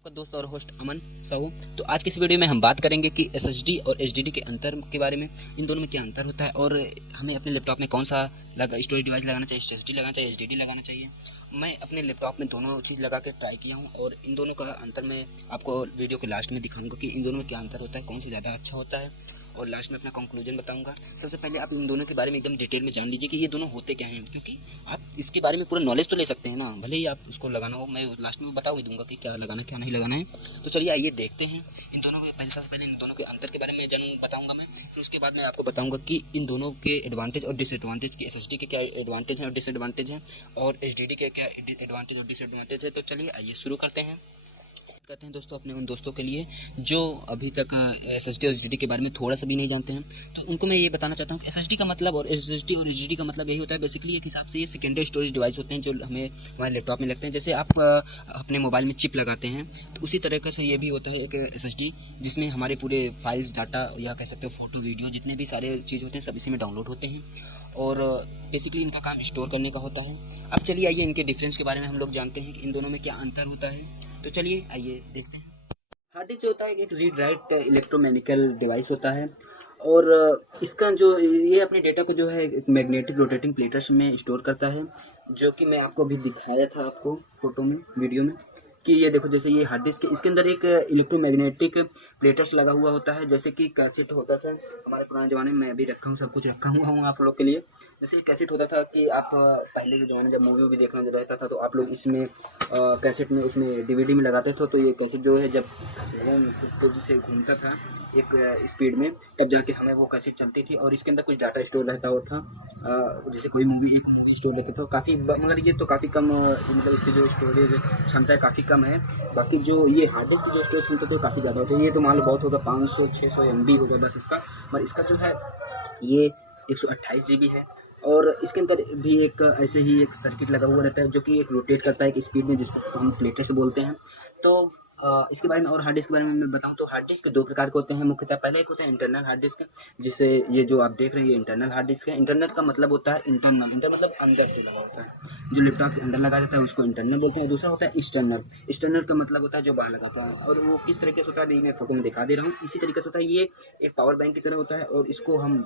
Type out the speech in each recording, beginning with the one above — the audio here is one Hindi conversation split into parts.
आपका दोस्त और होस्ट अमन साहू। तो आज की इस वीडियो में हम बात करेंगे कि एसएसडी और एचडीडी के अंतर के बारे में, इन दोनों में क्या अंतर होता है और हमें अपने लैपटॉप में कौन सा स्टोरेज डिवाइस लगाना चाहिए, एसएसडी लगाना चाहिए, एचडीडी लगाना चाहिए। मैं अपने लैपटॉप में दोनों चीज़ लगा के ट्राई किया हूँ और इन दोनों का अंतर मैं आपको वीडियो के लास्ट में दिखाऊंगा कि इन दोनों में क्या अंतर होता है, कौन सा ज़्यादा अच्छा होता है, और लास्ट में अपना कंक्लूजन बताऊंगा। सबसे पहले आप इन दोनों के बारे में एकदम डिटेल में जान लीजिए कि ये दोनों होते क्या हैं, क्योंकि आप इसके बारे में पूरा नॉलेज तो ले सकते हैं ना, भले ही आप उसको लगाना हो। मैं लास्ट में बता ही दूंगा कि क्या लगाना है क्या नहीं लगाना है। तो चलिए आइए देखते हैं इन दोनों के सबसे पहले इन दोनों के अंतर के बारे में बताऊंगा मैं। फिर उसके बाद मैं आपको बताऊंगा कि इन दोनों के एडवांटेज और डिसएडवांटेज, की एसएसडी के क्या एडवांटेज हैं और डिसएडवांटेज हैं, और एचडीडी के क्या एडवांटेज और डिसएडवांटेज है। तो चलिए आइए शुरू करते हैं। कहते हैं दोस्तों अपने उन दोस्तों के लिए जो अभी तक एसएसडी और एचडीडी के बारे में थोड़ा सा भी नहीं जानते हैं, तो उनको मैं ये बताना चाहता हूँ कि एसएसडी का मतलब और एसएसडी और एचडीडी का मतलब यही होता है बेसिकली एक हिसाब से ये सेकेंडरी स्टोरेज डिवाइस होते हैं जो हमें हमारे लैपटॉप में लगते हैं। जैसे आप अपने मोबाइल में चिप लगाते हैं तो उसी तरीके से ये भी होता है एक एसएसडी, जिसमें हमारे पूरे फाइल्स डाटा या कह सकते हो फोटो वीडियो जितने भी सारे चीज़ होते हैं सब इसी में डाउनलोड होते हैं और बेसिकली इनका काम स्टोर करने का होता है। अब चलिए आइए इनके डिफरेंस के बारे में हम लोग जानते हैं कि इन दोनों में क्या अंतर होता है। तो चलिए आइए देखते हैं। हार्ड डिस्क जो होता है एक रीड राइट इलेक्ट्रोमैकेनिकल डिवाइस होता है और इसका जो ये अपने डेटा को जो है एक मैग्नेटिक रोटेटिंग प्लेटर्स में स्टोर करता है, जो कि मैं आपको अभी दिखाया था आपको फोटो में वीडियो में कि ये देखो जैसे ये हार्ड डिस्क इसके अंदर एक इलेक्ट्रोमैग्नेटिक प्लेटर्स लगा हुआ होता है, जैसे कि कैसेट होता था हमारे पुराने ज़माने में। मैं भी रखा हूँ, सब कुछ रखा हुआ हूँ आप लोग के लिए। जैसे कैसेट होता था कि आप पहले के ज़माने जब मूवी देखना रहता था तो आप लोग इसमें कैसेट में उसमें डीवीडी में लगाते थे। तो ये कैसेट जो है जब तेजी से घूमता था एक स्पीड में, तब जाके हमें वो कैसेट चलती थी और इसके अंदर कुछ डाटा स्टोर रहता हो था। जैसे कोई मूवी एक मूवी स्टोर रहता था काफ़ी, मगर ये तो काफ़ी कम मतलब इसकी जो स्टोरेज क्षमता है काफ़ी कम है। बाकी जो ये हार्ड डिस्क की जो स्टोरेज क्षमता तो काफ़ी ज़्यादा होती है। ये तो मान लो बहुत होगा 500-600 MB होगा बस इसका, पर इसका जो है ये 128 GB है। और इसके अंदर भी एक ऐसे ही एक सर्किट लगा हुआ रहता है जो कि एक रोटेट करता है एक स्पीड में, जिसको हम प्लेटर से बोलते हैं। तो इसके बारे में और हार्ड डिस्क के बारे में मैं बताऊं तो हार्ड डिस्क दो प्रकार के होते हैं मुख्यतः। पहले एक होता है इंटरनल हार्ड डिस्क, जिसे ये जो आप देख रहे हैं ये इंटरनल हार्ड डिस्क है। इंटरनल का मतलब होता है इंटरनल, इंटर मतलब अंदर जो लगा होता है, जो लैपटॉप के अंदर लगा जाता है उसको इंटरनल बोलते हैं। दूसरा होता है एक्सटर्नल, एक्सटर्नल का मतलब होता है जो बाहर लगाता है, और वो किस तरीके से होता है मैं फोटो में दिखा दे रहा हूँ। इसी तरीके से होता है, ये एक पावर बैंक की तरह होता है और इसको हम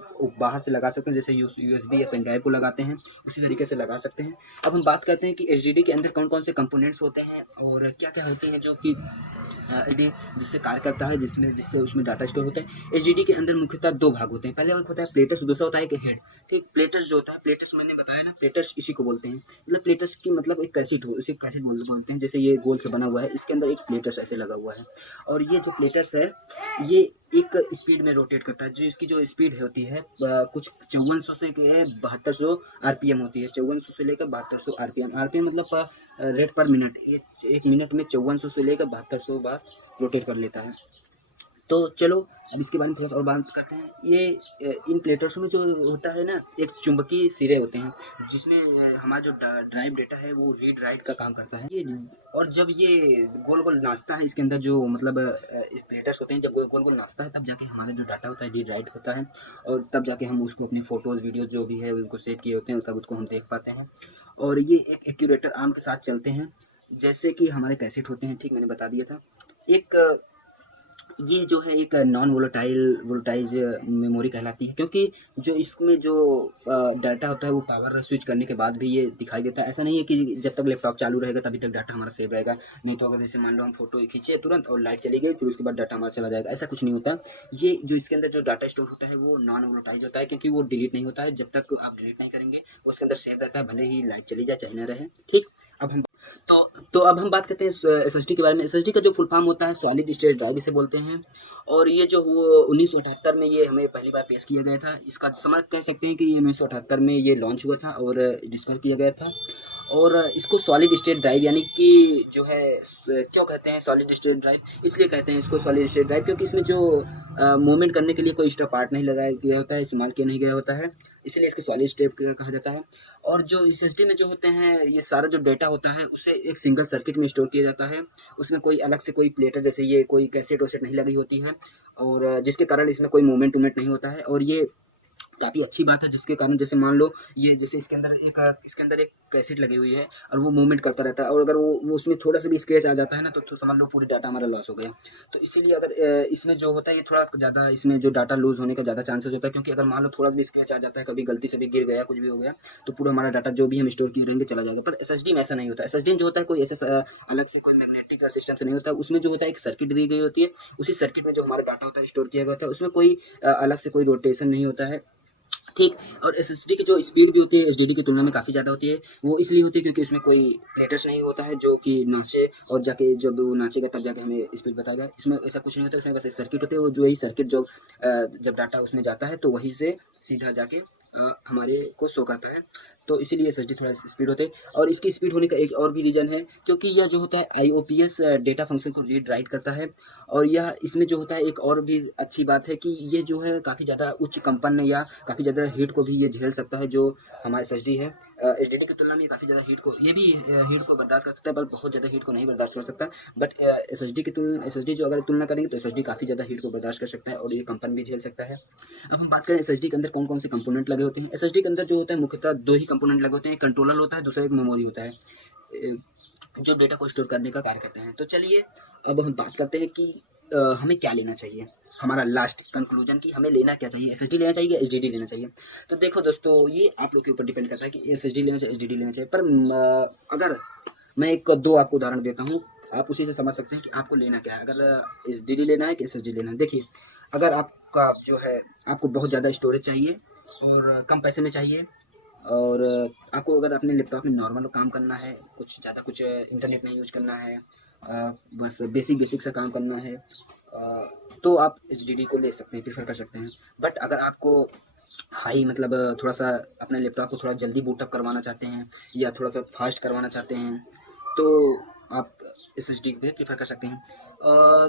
बाहर से लगा सकते हैं, जैसे USB या पेन ड्राइव को लगाते हैं उसी तरीके से लगा सकते हैं। अब हम बात करते हैं कि एचडीडी के अंदर कौन कौन से कंपोनेंट्स होते हैं और क्या क्या होते हैं जो कि एचडीडी जिससे कार्य करता है, जिससे उसमें डाटा स्टोर होता है। एचडीडी के अंदर मुख्यतः दो भाग होते हैं, पहले एक होता है प्लेटर्स, दूसरा होता है कि हेड। कि प्लेटर्स जो होता है, प्लेटर्स मैंने बताया ना, प्लेटर्स इसी को बोलते हैं। मतलब प्लेटर्स की मतलब एक कैसेट हो, उसे कैसेट बोलते हैं। जैसे ये गोल से बना हुआ है, इसके अंदर एक प्लेटर्स ऐसे लगा हुआ है और ये जो प्लेटर्स है ये एक स्पीड में रोटेट करता है। जो इसकी जो स्पीड होती है कुछ 5400 से 7200 RPM होती है। 5400 से लेकर 7200 RPM मतलब रेट पर मिनट। एक मिनट में 5400 से लेकर 7200 बार रोटेट कर लेता है। तो चलो अब इसके बारे में थोड़ा सा और बात करते हैं। ये इन प्लेटर्स में जो होता है ना, एक चुंबकीय सिरे होते हैं जिसमें हमारा जो ड्राइव डेटा है वो रीड राइट का काम करता है। ये और जब ये गोल गोल नाचता है, इसके अंदर जो मतलब प्लेटर्स होते हैं, जब गोल गोल नाचता है तब जाके हमारा जो डाटा होता है रीड राइट होता है, और तब जाके हम उसको अपने फोटोज़ वीडियोज़ जो भी है उनको सेव किए होते हैं तब उसको हम देख पाते हैं। और ये एक एक्यूरेटर आर्म के साथ चलते हैं, जैसे कि हमारे कैसेट होते हैं, ठीक मैंने बता दिया था। एक ये जो है एक नॉन वोलेटाइज मेमोरी कहलाती है, क्योंकि जो इसमें जो डाटा होता है वो पावर स्विच करने के बाद भी ये दिखाई देता है। ऐसा नहीं है कि जब तक लैपटॉप चालू रहेगा तभी तक डाटा हमारा सेव रहेगा। नहीं तो अगर जैसे मान लो हम फोटो खींचे तुरंत और लाइट चली गई फिर उसके बाद डाटा हमारा चला जाएगा, ऐसा कुछ नहीं होता। ये जो इसके अंदर जो डाटा स्टोर होता है वो नॉन वोलेटाइज होता है, क्योंकि वो डिलीट नहीं होता है। जब तक आप डिलीट नहीं करेंगे उसके अंदर सेव रहता है, भले ही लाइट चली जाए चाहे ना रहे। ठीक, अब हम अब हम बात करते हैं एसएसडी के बारे में। एसएसडी का जो फुल फॉर्म होता है सॉलिड स्टेट ड्राइव इसे बोलते हैं, और ये जो 1978 में ये हमें पहली बार पेश किया गया था। इसका समझ कह सकते हैं कि ये 1978 में ये लॉन्च हुआ था और डिस्कवर किया गया था। और इसको सॉलिड स्टेट ड्राइव यानी कि जो है क्यों कहते हैं सॉलिड स्टेट ड्राइव, इसलिए कहते हैं इसको सॉलिड स्टेट ड्राइव क्योंकि इसमें जो मूवमेंट करने के लिए कोई एक्स्ट्रा पार्ट नहीं लगाया गया होता है, इस्तेमाल किया नहीं गया होता है, इसलिए इसके सॉलिड स्टेट कहा जाता है। और जो एसएसडी में जो होते हैं ये सारा जो डेटा होता है उसे एक सिंगल सर्किट में स्टोर किया जाता है। उसमें कोई अलग से कोई प्लेटर जैसे ये कोई कैसेट वैसेट नहीं लगी होती है, और जिसके कारण इसमें कोई मूवमेंट नहीं होता है। और ये काफ़ी अच्छी बात है, जिसके कारण जैसे मान लो ये जैसे इसके अंदर एक कैसेट लगी हुई है और वो मूवमेंट करता रहता है, और अगर वो उसमें थोड़ा सा भी स्क्रैच आ जाता है ना, तो समझ लो पूरी डाटा हमारा लॉस हो गया। तो इसीलिए अगर इसमें जो होता है ये थोड़ा ज़्यादा, इसमें जो डाटा लूज़ होने का ज़्यादा चांसेस होता है, क्योंकि अगर मान लो थोड़ा भी स्क्रैच आ जाता है, कभी गलती से भी गिर गया, कुछ भी हो गया, तो पूरा हमारा डाटा जो भी हम स्टोर किए रहेंगे चला जाएगा। पर एसएसडी में ऐसा नहीं होता। एसएसडी में जो होता है कोई ऐसे अलग से कोई मैग्नेटिक का सिस्टम से नहीं होता। उसमें जो होता है एक सर्किट दी गई होती है, उसी सर्किट में जो हमारा डाटा होता है स्टोर किया गया होता है, उसमें कोई अलग से कोई रोटेशन नहीं होता है, ठीक। और एसएसडी की जो स्पीड भी होती है एसडीडी की तुलना में काफ़ी ज़्यादा होती है। वो इसलिए होती है क्योंकि उसमें कोई रेटर्स नहीं होता है जो कि नाचे, और जाके जब वो नाचेगा तब जाके हमें स्पीड बताएगा। इसमें ऐसा कुछ नहीं होता, उसमें बस एक सर्किट होती है, वो जो ही सर्किट जब डाटा उसमें जाता है तो वहीं से सीधा जाके हमारे को शो करता है। तो इसीलिए एसएसडी थोड़ा स्पीड होते हैं। और इसकी स्पीड होने का एक और भी रीज़न है, क्योंकि यह जो होता है आईओपीएस डेटा फंक्शन को रीड राइट करता है। और यह इसमें जो होता है एक और भी अच्छी बात है कि ये जो है काफ़ी ज़्यादा उच्च कंपन या काफ़ी ज़्यादा हीट को भी ये झेल सकता है, जो हमारा एसएसडी है। एसडीडी की तुलना में काफ़ी ज़्यादा हीट को बर्दाश्त कर सकता है, पर बहुत ज़्यादा हीट को नहीं बर्दाश्त कर सकता। बट एसएसडी जो अगर तुलना करेंगे तो एसएसडी काफ़ी ज़्यादा हीट को बर्दाश्त कर सकता है और ये कंपन भी झेल सकता है। अब हम बात करें एसएसडी के अंदर कौन कौन से कंपोनेंट लगे होते हैं। एसएसडी के अंदर जो होता है मुख्यतः दो ही कंपोनेंट लगे होते हैं, एक कंट्रोलर होता है, दूसरा एक मेमोरी होता है, जो डेटा को स्टोर करने का कार्य करते हैं। तो चलिए अब हम बात करते हैं कि हमें क्या लेना चाहिए, हमारा लास्ट कंक्लूजन कि हमें लेना क्या चाहिए, एसएसडी लेना चाहिए, एचडीडी लेना चाहिए। तो देखो दोस्तों, ये आप लोग के ऊपर डिपेंड करता है कि एसएसडी लेना चाहिए, एचडीडी लेना चाहिए। पर अगर मैं एक दो आपको उदाहरण देता हूँ, आप उसी से समझ सकते हैं कि आपको लेना क्या है, अगर एचडीडी लेना है कि एसएसडी लेना है। देखिए, अगर आपका जो है आपको बहुत ज़्यादा स्टोरेज चाहिए और कम पैसे में चाहिए, और आपको अगर अपने लैपटॉप में नॉर्मल काम करना है, कुछ ज़्यादा कुछ इंटरनेट नहीं यूज करना है, बस बेसिक सा काम करना है, तो आप एचडीडी को ले सकते हैं, प्रीफर कर सकते हैं। बट अगर आपको हाई मतलब थोड़ा सा अपने लैपटॉप को थोड़ा जल्दी बूटअप करवाना चाहते हैं या थोड़ा सा फास्ट करवाना चाहते हैं, तो आप एसएसडी पे प्रीफर कर सकते हैं।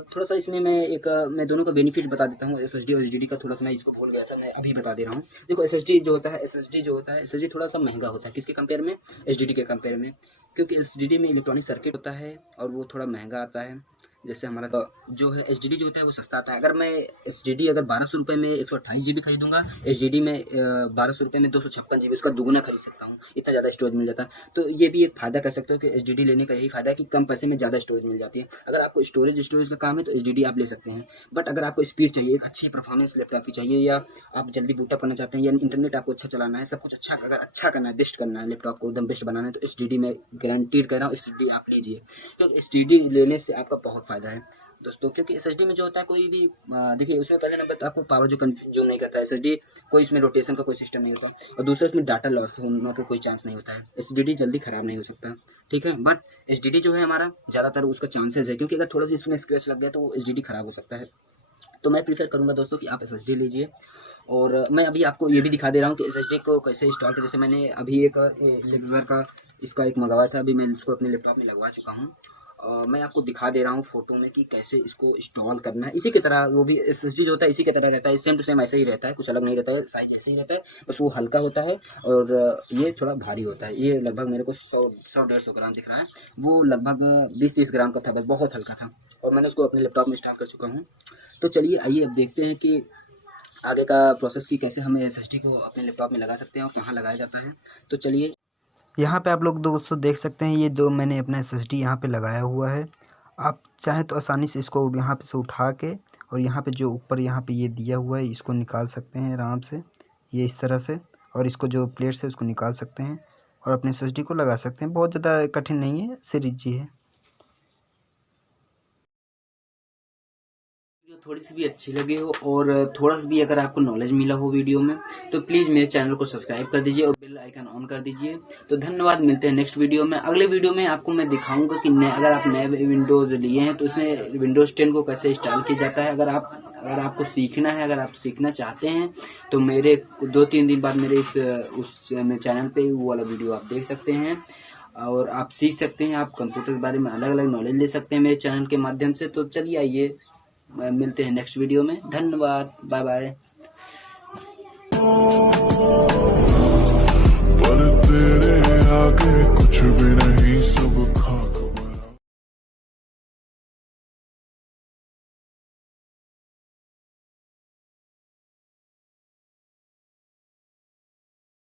थोड़ा सा इसमें मैं दोनों का बेनिफिट बता देता हूँ, एसएसडी और एचडीडी का। थोड़ा सा मैं इसको भूल गया था, मैं अभी बता दे रहा हूँ। देखो, एसएसडी जो होता है एसएसडी थोड़ा सा महंगा होता है, किसके कंपेयर में, एचडीडी के कंपेयर में, क्योंकि एचडीडी में इलेक्ट्रॉनिक सर्किट होता है और वो थोड़ा महंगा आता है। जैसे हमारा जो है एचडीडी जो होता है वो सस्ता आता है। अगर मैं एचडीडी अगर 1200 रुपये में 128 GB खरीदूंगा, एचडीडी में 1200 रुपये में 256 GB, उसका दुगुना खरीद सकता हूँ, इतना ज़्यादा स्टोरेज मिल जाता है। तो ये भी एक फ़ायदा कर सकते हो कि एचडीडी लेने का यही फ़ायदा है कि कम पैसे में ज़्यादा स्टोरेज मिल जाती है। अगर आपको स्टोरेज का काम है तो एचडीडी आप ले सकते हैं। बट अगर आपको स्पीड चाहिए, एक अच्छी परफॉर्मेंस लैपटॉप की चाहिए, या आप जल्दी बूटअप करना चाहते हैं, या इंटरनेट आपको अच्छा चलाना है, सब कुछ अच्छा, अगर अच्छा करना है, बेस्ट करना है, लैपटॉप को एकदम बेस्ट बनाना है, तो एचडीडी में गारंटीड कह रहा हूँ, एचडीडी आप लीजिए। क्योंकि एचडीडी लेने से आपका बहुत फ़ायदा है दोस्तों। क्योंकि एसएसडी में जो होता है कोई भी देखिए, उसमें पहले नंबर तो आपको पावर जो कंज्यूम नहीं करता है एसएसडी, कोई इसमें रोटेशन का कोई सिस्टम नहीं होता, और दूसरा इसमें डाटा लॉस होने का कोई चांस नहीं होता है। एचडीडी जल्दी ख़राब नहीं हो सकता, ठीक है। बट एचडीडी जो है हमारा ज़्यादातर उसका चांसेस है, क्योंकि अगर थोड़ा सा इसमें स्क्रैच लग गया तो एचडीडी ख़राब हो सकता है। तो मैं प्रीफर करूँगा दोस्तों कि आप एसएसडी लीजिए। और मैं अभी आपको ये भी दिखा दे रहा हूँ कि एसएसडी को कैसे इंस्टॉल करें। जैसे मैंने अभी एक लेक्सर का इसका एक मंगवाया था, अभी मैं इसको अपने लैपटॉप में लगवा चुका हूँ। मैं आपको दिखा दे रहा हूँ फोटो में कि कैसे इसको इंस्टॉल करना है। इसी की तरह वो भी एसएसडी जो होता है इसी की तरह रहता है, सेम टू सेम ऐसा ही रहता है, कुछ अलग नहीं रहता है, साइज ऐसे ही रहता है, बस वो हल्का होता है और ये थोड़ा भारी होता है। ये लगभग मेरे को 100-150 ग्राम दिख रहा है, वो लगभग 20-30 ग्राम का था, बस बहुत हल्का था, और मैंने उसको अपने लैपटॉप में इंस्टॉल कर चुका हूँ। तो चलिए आइए अब देखते हैं कि आगे का प्रोसेस की कैसे हमें एसएसडी को अपने लैपटॉप में लगा सकते हैं और कहाँ लगाया जाता है। तो चलिए, यहाँ पे आप लोग दोस्तों देख सकते हैं, ये दो मैंने अपना एसएसडी यहाँ पे लगाया हुआ है। आप चाहें तो आसानी से इसको यहाँ पे से उठा के, और यहाँ पे जो ऊपर यहाँ पे ये दिया हुआ है इसको निकाल सकते हैं आराम से, ये इस तरह से, और इसको जो प्लेट्स है उसको निकाल सकते हैं और अपने एसएसडी को लगा सकते हैं। बहुत ज़्यादा कठिन नहीं है, सीरीज है। वीडियो थोड़ी सी भी अच्छी लगी हो और थोड़ा सा भी अगर आपको नॉलेज मिला हो वीडियो में, तो प्लीज़ मेरे चैनल को सब्सक्राइब कर दीजिए और बेल आइकन ऑन कर दीजिए। तो धन्यवाद, मिलते हैं नेक्स्ट वीडियो में। अगले वीडियो में आपको मैं दिखाऊंगा कि अगर आप नए विंडोज़ लिए हैं तो उसमें विंडोज़ 10 को कैसे इंस्टॉल किया जाता है। अगर आपको सीखना है, अगर आप सीखना चाहते हैं, तो मेरे 2-3 दिन बाद मेरे मेरे चैनल पे वो वाला वीडियो आप देख सकते हैं और आप सीख सकते हैं। आप कंप्यूटर के बारे में अलग अलग नॉलेज ले सकते हैं मेरे चैनल के माध्यम से। तो चलिए आइए, मिलते हैं नेक्स्ट वीडियो में। धन्यवाद, बाय बाय।